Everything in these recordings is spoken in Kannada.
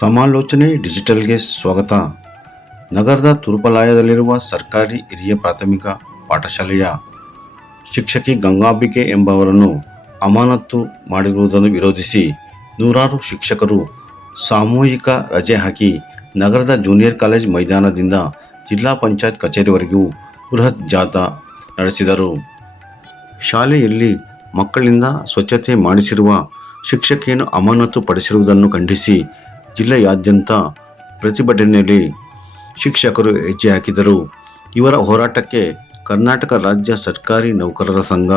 ಸಮಾಲೋಚನೆ ಡಿಜಿಟಲ್ಗೆ ಸ್ವಾಗತ. ನಗರದ ತುರುಪಲಾಯದಲ್ಲಿರುವ ಸರ್ಕಾರಿ ಹಿರಿಯ ಪ್ರಾಥಮಿಕ ಪಾಠಶಾಲೆಯ ಶಿಕ್ಷಕಿ ಗಂಗಾಂಬಿಕೆ ಎಂಬವರನ್ನು ಅಮಾನತು ಮಾಡಿರುವುದನ್ನು ವಿರೋಧಿಸಿ ನೂರಾರು ಶಿಕ್ಷಕರು ಸಾಮೂಹಿಕ ರಜೆ ಹಾಕಿ ನಗರದ ಜೂನಿಯರ್ ಕಾಲೇಜ್ ಮೈದಾನದಿಂದ ಜಿಲ್ಲಾ ಪಂಚಾಯತ್ ಕಚೇರಿವರೆಗೂ ಬೃಹತ್ ಜಾಥಾ ನಡೆಸಿದರು. ಶಾಲೆಯಲ್ಲಿ ಮಕ್ಕಳಿಂದ ಸ್ವಚ್ಛತೆ ಮಾಡಿಸಿರುವ ಶಿಕ್ಷಕಿಯನ್ನು ಅಮಾನತು ಪಡಿಸಿರುವುದನ್ನು ಖಂಡಿಸಿ ಜಿಲ್ಲೆಯಾದ್ಯಂತ ಪ್ರತಿಭಟನೆಯಲ್ಲಿ ಶಿಕ್ಷಕರು ಹೆಜ್ಜೆ ಹಾಕಿದರು. ಇವರ ಹೋರಾಟಕ್ಕೆ ಕರ್ನಾಟಕ ರಾಜ್ಯ ಸರ್ಕಾರಿ ನೌಕರರ ಸಂಘ,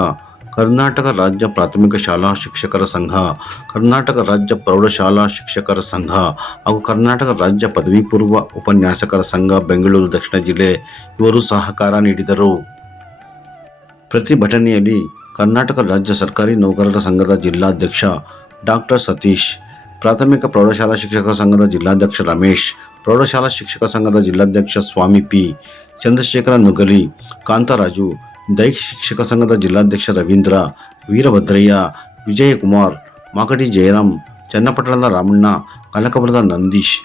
ಕರ್ನಾಟಕ ರಾಜ್ಯ ಪ್ರಾಥಮಿಕ ಶಾಲಾ ಶಿಕ್ಷಕರ ಸಂಘ, ಕರ್ನಾಟಕ ರಾಜ್ಯ ಪ್ರೌಢಶಾಲಾ ಶಿಕ್ಷಕರ ಸಂಘ ಹಾಗೂ ಕರ್ನಾಟಕ ರಾಜ್ಯ ಪದವಿ ಪೂರ್ವ ಉಪನ್ಯಾಸಕರ ಸಂಘ ಬೆಂಗಳೂರು ದಕ್ಷಿಣ ಜಿಲ್ಲೆ ಇವರು ಸಹಕಾರ ನೀಡಿದರು. ಪ್ರತಿಭಟನೆಯಲ್ಲಿ ಕರ್ನಾಟಕ ರಾಜ್ಯ ಸರ್ಕಾರಿ ನೌಕರರ ಸಂಘದ ಜಿಲ್ಲಾಧ್ಯಕ್ಷ ಡಾಕ್ಟರ್ ಸತೀಶ್, ಪ್ರಾಥಮಿಕ ಪ್ರೌಢಶಾಲಾ ಶಿಕ್ಷಕರ ಸಂಘದ ಜಿಲ್ಲಾಧ್ಯಕ್ಷ ರಮೇಶ್, ಪ್ರೌಢಶಾಲಾ ಶಿಕ್ಷಕ ಸಂಘದ ಜಿಲ್ಲಾಧ್ಯಕ್ಷ ಸ್ವಾಮಿ ಪಿ, ಚಂದ್ರಶೇಖರ ನುಗಲಿ, ಕಾಂತರಾಜು, ದೈಹಿಕ ಶಿಕ್ಷಕ ಸಂಘದ ಜಿಲ್ಲಾಧ್ಯಕ್ಷ ರವೀಂದ್ರ, ವೀರಭದ್ರಯ್ಯ, ವಿಜಯಕುಮಾರ್, ಮಾಗಡಿ ಜಯರಾಮ್, ಚನ್ನಪಟ್ಟಣದ ರಾಮಣ್ಣ, ಕನಕಪುರದ ನಂದೀಶ್,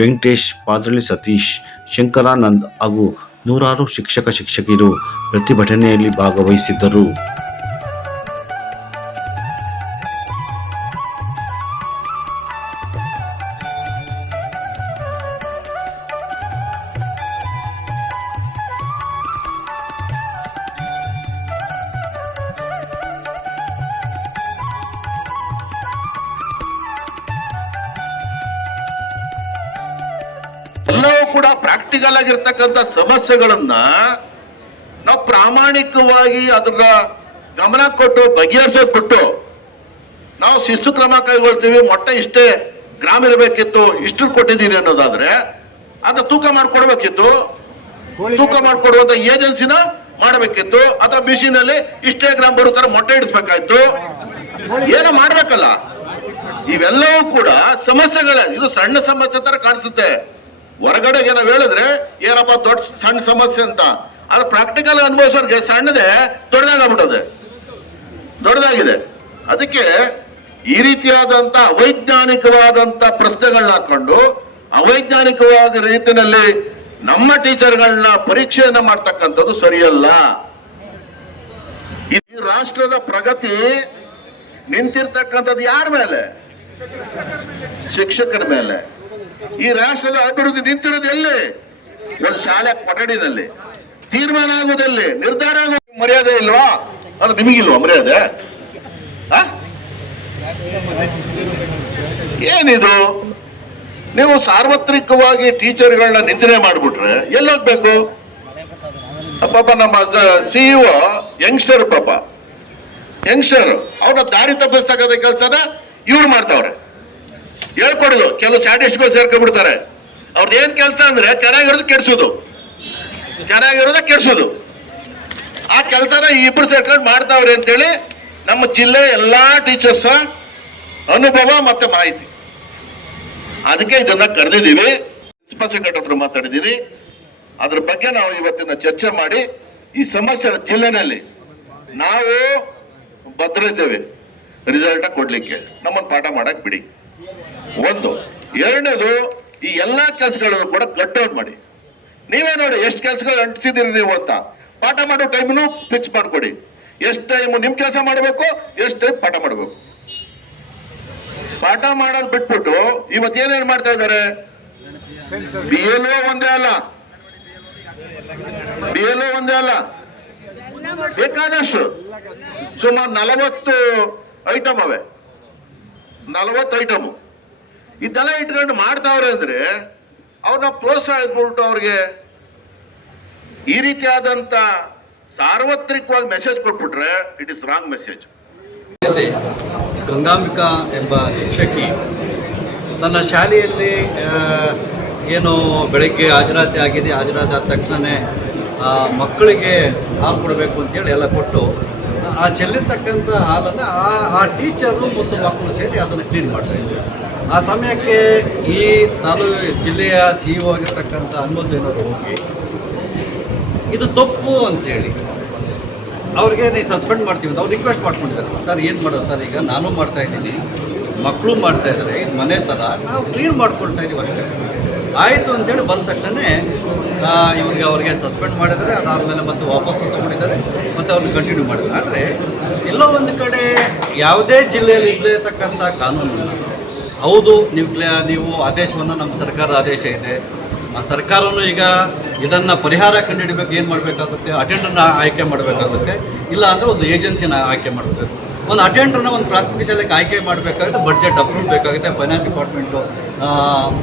ವೆಂಕಟೇಶ್, ಪಾದ್ರಳ್ಳಿ ಸತೀಶ್, ಶಂಕರಾನಂದ್ ಹಾಗೂ ನೂರಾರು ಶಿಕ್ಷಕ ಶಿಕ್ಷಕಿಯರು ಪ್ರತಿಭಟನೆಯಲ್ಲಿ ಭಾಗವಹಿಸಿದ್ದರು. ಎಲ್ಲವೂ ಕೂಡ ಪ್ರಾಕ್ಟಿಕಲ್ ಆಗಿರ್ತಕ್ಕಂಥ ಸಮಸ್ಯೆಗಳನ್ನ ನಾವು ಪ್ರಾಮಾಣಿಕವಾಗಿ ಅದರ ಗಮನ ಕೊಟ್ಟು ಬಗೆಹರಿಸೋದ್ಬಿಟ್ಟು ನಾವು ಶಿಸ್ತು ಕ್ರಮ ಕೈಗೊಳ್ತೀವಿ. ಮೊಟ್ಟೆ ಇಷ್ಟೇ ಗ್ರಾಮ್ ಇರಬೇಕಿತ್ತು, ಇಷ್ಟು ಕೊಟ್ಟಿದ್ದೀರಿ ಅನ್ನೋದಾದ್ರೆ ಅದು ತೂಕ ಮಾಡ್ಕೊಡ್ಬೇಕಿತ್ತು. ತೂಕ ಮಾಡ್ಕೊಡುವಂತ ಏಜೆನ್ಸಿನ ಮಾಡಬೇಕಿತ್ತು. ಅಥವಾ ಬಿಸಿನಲ್ಲಿ ಇಷ್ಟೇ ಗ್ರಾಮ್ ಬರುತ್ತಾರೆ ಮೊಟ್ಟೆ ಇಡಿಸ್ಬೇಕಾಯ್ತು. ಏನೋ ಮಾಡ್ಬೇಕಲ್ಲ. ಇವೆಲ್ಲವೂ ಕೂಡ ಸಮಸ್ಯೆಗಳೇ. ಇದು ಸಣ್ಣ ಸಮಸ್ಯೆ ತರ ಕಾಣಿಸುತ್ತೆ ಹೊರಗಡೆ. ಏನೋ ಹೇಳಿದ್ರೆ ಏನಪ್ಪ ದೊಡ್ಡ ಸಣ್ಣ ಸಮಸ್ಯೆ ಅಂತ, ಅದು ಪ್ರಾಕ್ಟಿಕಲ್ ಅನುಭವಿಸೋರ್ಗೆ ಸಣ್ಣದೇ ದೊಡ್ಡದಾಗ್ಬಿಟ್ಟದೆ, ದೊಡ್ಡದಾಗಿದೆ. ಅದಕ್ಕೆ ಈ ರೀತಿಯಾದಂತ ಅವೈಜ್ಞಾನಿಕವಾದಂತ ಪ್ರಶ್ನೆಗಳನ್ನ ಹಾಕೊಂಡು ಅವೈಜ್ಞಾನಿಕವಾದ ರೀತಿಯಲ್ಲಿ ನಮ್ಮ ಟೀಚರ್ಗಳನ್ನ ಪರೀಕ್ಷೆಯನ್ನ ಮಾಡ್ತಕ್ಕಂಥದ್ದು ಸರಿಯಲ್ಲ. ಈ ರಾಷ್ಟ್ರದ ಪ್ರಗತಿ ನಿಂತಿರ್ತಕ್ಕಂಥದ್ದು ಯಾರ ಮೇಲೆ? ಶಿಕ್ಷಕರ ಮೇಲೆ. ಈ ರಾಷ್ಟ್ರದ ಅಭಿವೃದ್ಧಿ ನಿಂತಿರೋದು ಎಲ್ಲಿ? ಒಂದು ಶಾಲೆ ಕೊಠಡಿನಲ್ಲಿ. ತೀರ್ಮಾನ ಆಗುವುದಲ್ಲಿ, ನಿರ್ಧಾರ ಆಗುವುದು. ಮರ್ಯಾದೆ ಇಲ್ವಾ? ಅದು ನಿಮಗಿಲ್ವಾ ಮರ್ಯಾದೆ? ಏನಿದು? ನೀವು ಸಾರ್ವತ್ರಿಕವಾಗಿ ಟೀಚರ್ಗಳನ್ನ ನಿಂದನೆ ಮಾಡ್ಬಿಟ್ರೆ ಎಲ್ಲೋಗ್ಬೇಕು? ಪಾಪ ನಮ್ಮ ಸಿಇಒ ಯಂಗ್ಸ್ಟರ್, ಪಾಪ ಯಂಗ್ಸ್ಟರ್, ಅವ್ರನ್ನ ದಾರಿ ತಪ್ಪಿಸ್ತಕ್ಕಂಥ ಕೆಲಸನ ಇವ್ರು ಮಾಡ್ತಾವ್ರೆ. ಹೇಳ್ಕೊಡುದು. ಕೆಲವು ಸ್ಯಾಟಿಸ್ಟ್ಗಳು ಸೇರ್ಕೊಂಡ್ಬಿಡ್ತಾರೆ. ಅವ್ರದ್ದು ಏನ್ ಕೆಲಸ ಅಂದ್ರೆ ಚೆನ್ನಾಗಿರೋದು ಕೆಡ್ಸೋದು, ಚೆನ್ನಾಗಿರೋದ ಕೆಡ್ಸೋದು. ಆ ಕೆಲಸನ ಇಬ್ರು ಸೇರ್ಕೊಂಡು ಮಾಡ್ತಾವ್ರೆ ಅಂತೇಳಿ ನಮ್ಮ ಜಿಲ್ಲೆ ಎಲ್ಲಾ ಟೀಚರ್ಸ್ ಅನುಭವ ಮತ್ತೆ ಮಾಹಿತಿ. ಅದಕ್ಕೆ ಇದನ್ನ ಕರೆದಿದ್ದೀವಿ. ಪ್ರಿನ್ಸಿಪಲ್ ಸೆಕ್ರೆಟರಿ ಹತ್ರ ಮಾತಾಡಿದ್ದೀವಿ. ಅದ್ರ ಬಗ್ಗೆ ನಾವು ಇವತ್ತಿನ ಚರ್ಚೆ ಮಾಡಿ ಈ ಸಮಸ್ಯೆ ಜಿಲ್ಲೆನಲ್ಲಿ ನಾವು ಭದ್ರ ಇದ್ದೇವೆ ರಿಸಲ್ಟ್ ಕೊಡ್ಲಿಕ್ಕೆ. ನಮ್ಮನ್ನು ಪಾಠ ಮಾಡಕ್ ಬಿಡಿ. ಒಂದು. ಎರಡನೇದು, ಈ ಎಲ್ಲಾ ಕೆಲಸಗಳನ್ನು ಕೂಡ ಕಟ್ ಔಟ್ ಮಾಡಿ. ನೀವೇ ನೋಡಿ ಎಷ್ಟು ಕೆಲಸಗಳು ಅಂಟಿಸಿದಿರಿ ನೀವು ಅಂತ. ಪಾಠ ಮಾಡೋ ಟೈಮ್ನು ಫಿಕ್ಸ್ ಮಾಡ್ಕೊಡಿ. ಎಷ್ಟು ಟೈಮ್ ನಿಮ್ ಕೆಲಸ ಮಾಡಬೇಕು, ಎಷ್ಟು ಟೈಮ್ ಪಾಠ ಮಾಡಬೇಕು. ಪಾಠ ಮಾಡೋದು ಬಿಟ್ಬಿಟ್ಟು ಇವತ್ತೇನೇನ್ ಮಾಡ್ತಾ ಇದ್ದಾರೆ? BLO ಒಂದೇ ಅಲ್ಲ, BLO ಒಂದೇ ಅಲ್ಲ, ಬೇಕಾದಷ್ಟು ಸುಮಾರು 40 ಐಟಮ್ ಅವೆ. 40 ಐಟಮ್ ಇದೆಲ್ಲ ಇಟ್ಕೊಂಡು ಮಾಡ್ತಾವ್ರೆ ಅಂದ್ರೆ ಅವ್ರನ್ನ ಪ್ರೋತ್ಸಾಹಿಸ್ಬಿಟ್ಟು ಅವ್ರಿಗೆ ಈ ರೀತಿಯಾದಂತ ಸಾರ್ವತ್ರಿಕವಾಗಿ ಮೆಸೇಜ್ ಕೊಟ್ಬಿಟ್ರೆ it is wrong message. Gangambika ಎಂಬ ಶಿಕ್ಷಕಿ ತನ್ನ ಶಾಲೆಯಲ್ಲಿ ಏನು ಬೆಳಗ್ಗೆ ಹಾಜರಾತಿ ಆಗಿದೆ, ಹಾಜರಾತಿ ಆದ ತಕ್ಷಣವೇ ಮಕ್ಕಳಿಗೆ ಹಾಲು ಕೊಡಬೇಕು ಅಂತೇಳಿ ಎಲ್ಲ ಕೊಟ್ಟು ಆ ಚೆಲ್ಲಿರ್ತಕ್ಕಂಥ ಹಾಲನ್ನು ಆ ಟೀಚರು ಮತ್ತು ಮಕ್ಕಳು ಸೇರಿ ಅದನ್ನು ಕ್ಲೀನ್ ಮಾಡ್ತಾಯಿದ್ರು. ಆ ಸಮಯಕ್ಕೆ ಈ ಜಿಲ್ಲೆಯ CEO ಆಗಿರ್ತಕ್ಕಂಥ ಅನ್ಮೋಲ್ ಜೈನವರು ಹೋಗಿ ಇದು ತಪ್ಪು ಅಂತೇಳಿ ಅವ್ರಿಗೆ ನೀವು ಸಸ್ಪೆಂಡ್ ಮಾಡ್ತೀವಿ ಅಂತ ಅವ್ರು ರಿಕ್ವೆಸ್ಟ್ ಮಾಡ್ಕೊಂಡಿದ್ದಾರೆ. ಸರ್ ಏನು ಮಾಡೋದು ಸರ್, ಈಗ ನಾನು ಮಾಡ್ತಾ ಇದ್ದೀನಿ, ಮಕ್ಕಳು ಮಾಡ್ತಾ ಇದ್ದಾರೆ, ಇದು ಮನೆ ಥರ ನಾವು ಕ್ಲೀನ್ ಮಾಡ್ಕೊಳ್ತಾ ಇದ್ದೀವಿ ಅಷ್ಟೇ. ಆಯಿತು ಅಂತೇಳಿ ಬಂದ ತಕ್ಷಣ ಅವ್ರಿಗೆ ಸಸ್ಪೆಂಡ್ ಮಾಡಿದರೆ, ಅದಾದಮೇಲೆ ಮತ್ತೆ ವಾಪಸ್ ತಗೊಂಡಿದ್ದಾರೆ, ಮತ್ತು ಅವ್ರನ್ನ ಕಂಟಿನ್ಯೂ ಮಾಡಿದ್ದಾರೆ. ಆದರೆ ಎಲ್ಲೋ ಒಂದು ಕಡೆ ಯಾವುದೇ ಜಿಲ್ಲೆಯಲ್ಲಿ ಇರತಕ್ಕಂಥ ಕಾನೂನನ್ನು ಹೌದು ನೀವು ಆದೇಶವನ್ನು, ನಮ್ಮ ಸರ್ಕಾರದ ಆದೇಶ ಇದೆ, ಆ ಸರ್ಕಾರವೂ ಈಗ ಇದನ್ನು ಪರಿಹಾರ ಕಂಡುಹಿಡಬೇಕು. ಏನು ಮಾಡಬೇಕಾಗುತ್ತೆ? ಅಟೆಂಡರ್ನ ಆಯ್ಕೆ ಮಾಡಬೇಕಾಗುತ್ತೆ, ಇಲ್ಲ ಅಂದರೆ ಒಂದು ಏಜೆನ್ಸಿನ ಆಯ್ಕೆ ಮಾಡಬೇಕು. ಒಂದು ಅಟೆಂಡರ್ನ ಒಂದು ಪ್ರಾಥಮಿಕ ಶಾಲೆಗೆ ಆಯ್ಕೆ ಮಾಡಬೇಕಾಗುತ್ತೆ, ಬಡ್ಜೆಟ್ ಅಪ್ರೂವಲ್ ಬೇಕಾಗುತ್ತೆ, ಫೈನಾನ್ಸ್ ಡಿಪಾರ್ಟ್ಮೆಂಟು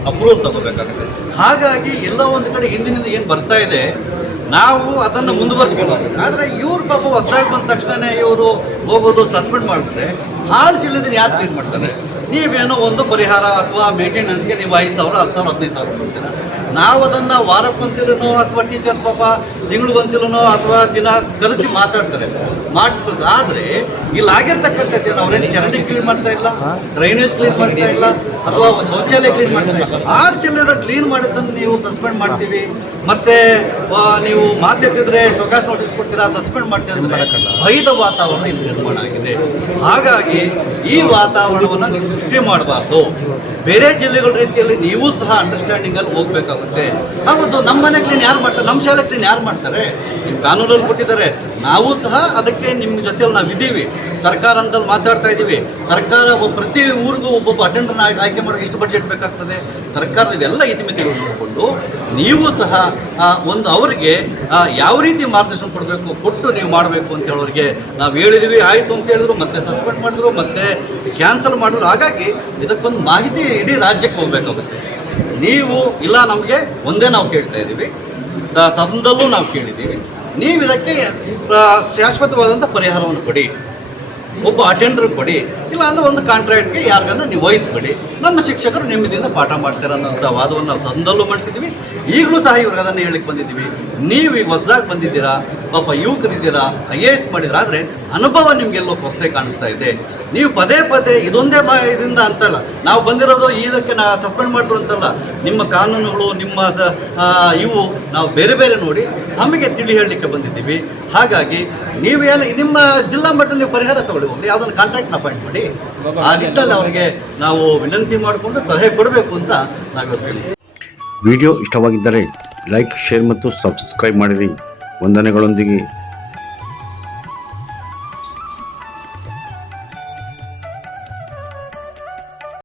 ಅಪ್ರೂವಲ್ ತಗೋಬೇಕಾಗುತ್ತೆ. ಹಾಗಾಗಿ ಎಲ್ಲೋ ಒಂದು ಕಡೆ ಹಿಂದಿನಿಂದ ಏನು ಬರ್ತಾ ಇದೆ ನಾವು ಅದನ್ನು ಮುಂದುವರಿಸ್ಕೊಂಡು ಹೋಗ್ತೀವಿ. ಆದರೆ ಇವ್ರು ಪಾಪ ಹೊಸದಾಗಿ ಬಂದ ತಕ್ಷಣ ಇವರು ಹೋಗೋದು ಸಸ್ಪೆಂಡ್ ಮಾಡಿಬಿಟ್ರೆ ಹಾಲು ಚಿಲ್ಲದನ್ನು ಯಾರು ಕ್ಲೀನ್ ಮಾಡ್ತಾರೆ? ನೀವೇನೋ ಒಂದು ಪರಿಹಾರ ಅಥವಾ ಮೇಂಟೆನೆನ್ಸ್ಗೆ ನೀವು 5,000, 10,000, 15,000 ಕೊಡ್ತೀರ. ನಾವು ಅದನ್ನು ವಾರಕ್ಕೊಂದ್ಸಲನೋ ಅಥವಾ ಟೀಚರ್ಸ್ ಪಾಪ ತಿಂಗಳಿಗೊಂದ್ಸಲನೋ ಅಥವಾ ದಿನ ಕರೆಸಿ ಮಾತಾಡ್ತಾರೆ, ಮಾಡಿಸ್ಬೋದು. ಆದರೆ ಇಲ್ಲಿ ಆಗಿರ್ತಕ್ಕಂಥದ್ದೇನು, ಅವ್ರೇನು ಚರಂಡಿ ಕ್ಲೀನ್ ಮಾಡ್ತಾ ಇಲ್ಲ, ಡ್ರೈನೇಜ್ ಕ್ಲೀನ್ ಮಾಡ್ತಾ ಇಲ್ಲ, ಅಥವಾ ಶೌಚಾಲಯ ಕ್ಲೀನ್ ಮಾಡ್ತಾ ಇಲ್ಲ. ಆರು ಜಿಲ್ಲೆದ ಕ್ಲೀನ್ ಮಾಡಿದ್ದನ್ನು ನೀವು ಸಸ್ಪೆಂಡ್ ಮಾಡ್ತೀವಿ, ಮತ್ತೆ ನೀವು ಮಾತಾಡ್ತಿದ್ರೆ ಸೊಕಾಸ್ ನೋಟಿಸ್ ಕೊಡ್ತೀರಾ, ಸಸ್ಪೆಂಡ್ ಮಾಡ್ತೀವಿ ಅಂದರೆ ಭಯದ ವಾತಾವರಣ ಇಲ್ಲಿ ನಿರ್ಮಾಣ ಆಗಿದೆ. ಹಾಗಾಗಿ ಈ ವಾತಾವರಣವನ್ನು ನೀವು ಸೃಷ್ಟಿ ಮಾಡಬಾರ್ದು. ಬೇರೆ ಜಿಲ್ಲೆಗಳ ರೀತಿಯಲ್ಲಿ ನೀವು ಸಹ ಅಂಡರ್ಸ್ಟ್ಯಾಂಡಿಂಗಲ್ಲಿ ಹೋಗ್ಬೇಕಾಗುತ್ತೆ. ಹೌದು, ನಮ್ಮ ಮನೆ ಕ್ಲೀನ್ ಯಾರು ಮಾಡ್ತಾರೆ, ನಮ್ಮ ಶಾಲೆ ಕ್ಲೀನ್ ಯಾರು ಮಾಡ್ತಾರೆ? ನಿಮ್ಮ ಕಾನೂನಲ್ಲಿ ಕೊಟ್ಟಿದ್ದಾರೆ, ನಾವು ಸಹ ಅದಕ್ಕೆ ನಿಮ್ಮ ಜೊತೆಯಲ್ಲಿ ನಾವು ಇದ್ದೀವಿ. ಸರ್ಕಾರ ಅಂತಲ್ಲಿ ಮಾತಾಡ್ತಾ ಇದ್ದೀವಿ. ಸರ್ಕಾರ ಪ್ರತಿ ಊರಿಗೂ ಒಬ್ಬೊಬ್ಬ ಅಟೆಂಡರ್ನ ಆಯ್ಕೆ ಮಾಡೋಕ್ಕೆ ಎಷ್ಟು ಬಡ್ಜೆಟ್ ಬೇಕಾಗ್ತದೆ? ಸರ್ಕಾರದ ಇವೆಲ್ಲ ಇತಿಮಿತಿಗಳು ನೋಡಿಕೊಂಡು ನೀವು ಸಹ ಒಂದು ಅವರಿಗೆ ಯಾವ ರೀತಿ ಮಾರ್ಗದರ್ಶನ ಕೊಟ್ಟು ನೀವು ಮಾಡಬೇಕು ಅಂತ ಹೇಳೋರಿಗೆ ನಾವು ಹೇಳಿದ್ವಿ. ಆಯಿತು ಅಂತ ಹೇಳಿದ್ರು, ಮತ್ತೆ ಸಸ್ಪೆಂಡ್ ಮಾಡಿದ್ರು, ಮತ್ತೆ ಕ್ಯಾನ್ಸಲ್ ಮಾಡಿದ್ರು. ಹಾಗಾಗಿ ಇದಕ್ಕೊಂದು ಮಾಹಿತಿ ಇಡೀ ರಾಜ್ಯಕ್ಕೆ ಹೋಗಬೇಕಾಗುತ್ತೆ. ನೀವು ಇಲ್ಲ, ನಮಗೆ ಒಂದೇ ನಾವು ಕೇಳ್ತಾ ಇದ್ದೀವಿ, ಸದನದಲ್ಲೂ ನಾವು ಕೇಳಿದ್ದೀವಿ, ನೀವು ಇದಕ್ಕೆ ಶಾಶ್ವತವಾದಂಥ ಪರಿಹಾರವನ್ನು ಕೊಡಿ, ಒಬ್ಬ ಅಟೆಂಡರ್ ಕೊಡಿ, ಇಲ್ಲ ಅಂದರೆ ಒಂದು ಕಾಂಟ್ರಾಕ್ಟ್ಗೆ ಯಾರಿಗನ್ನ ನೀವು ವಹಿಸ್ಬೇಡಿ, ನಮ್ಮ ಶಿಕ್ಷಕರು ನೆಮ್ಮದಿಯಿಂದ ಪಾಠ ಮಾಡ್ತಾರೆ ಅನ್ನೋಂಥ ವಾದವನ್ನು ನಾವು ಸದನದಲ್ಲೂ ಮಾಡಿಸಿದ್ದೀವಿ. ಈಗಲೂ ಸಹ ಇವ್ರಿಗೆ ಅದನ್ನು ಹೇಳಿಕ್ಕೆ ಬಂದಿದ್ದೀವಿ. ನೀವು ಈಗ ಹೊಸದಾಗಿ ಬಂದಿದ್ದೀರಾ, ಪಾಪ ಯುವಕರಿದ್ದೀರಾ, IAS ಮಾಡಿದ್ರೆ, ಆದರೆ ಅನುಭವ ನಿಮಗೆಲ್ಲೋ ಕೊರತೆ ಕಾಣಿಸ್ತಾ ಇದೆ. ನೀವು ಪದೇ ಇದೊಂದೇ ಇದರಿಂದ ಅಂತಲ್ಲ, ನಾವು ಬಂದಿರೋದು ಇದಕ್ಕೆ ಸಸ್ಪೆಂಡ್ ಮಾಡಿದ್ರು ಅಂತಲ್ಲ, ನಿಮ್ಮ ಕಾನೂನುಗಳು, ನಿಮ್ಮ ಇವು ನಾವು ಬೇರೆ ಬೇರೆ ನೋಡಿ ನಮಗೆ ತಿಳಿ ಹೇಳಲಿಕ್ಕೆ ಬಂದಿದ್ದೀವಿ. ಹಾಗಾಗಿ ನೀವೇನು ನಿಮ್ಮ ಜಿಲ್ಲಾ ಮಟ್ಟದಲ್ಲಿ ನೀವು ಪರಿಹಾರ ತಗೊಳ್ಳಿ, ಹೋಗಲಿ, ಯಾವುದನ್ನು ಕಾಂಟ್ರಾಕ್ಟ್ನ ಅಪಾಯಿಂಟ್ ಮಾಡಿ ಆ ನಿಟ್ಟಲ್ಲಿ ಅವರಿಗೆ ನಾವು ವಿನಂತಿ ಮಾಡಿಕೊಂಡು ಸಲಹೆ ಕೊಡಬೇಕು ಅಂತ ನಾವು ಹೇಳ್ತೀವಿ. ವಿಡಿಯೋ ಇಷ್ಟವಾಗಿದ್ದರೆ ಲೈಕ್, ಶೇರ್ ಮತ್ತು ಸಬ್ಸ್ಕ್ರೈಬ್ ಮಾಡಿರಿ. ವಂದನೆಗಳೊಂದಿಗೆ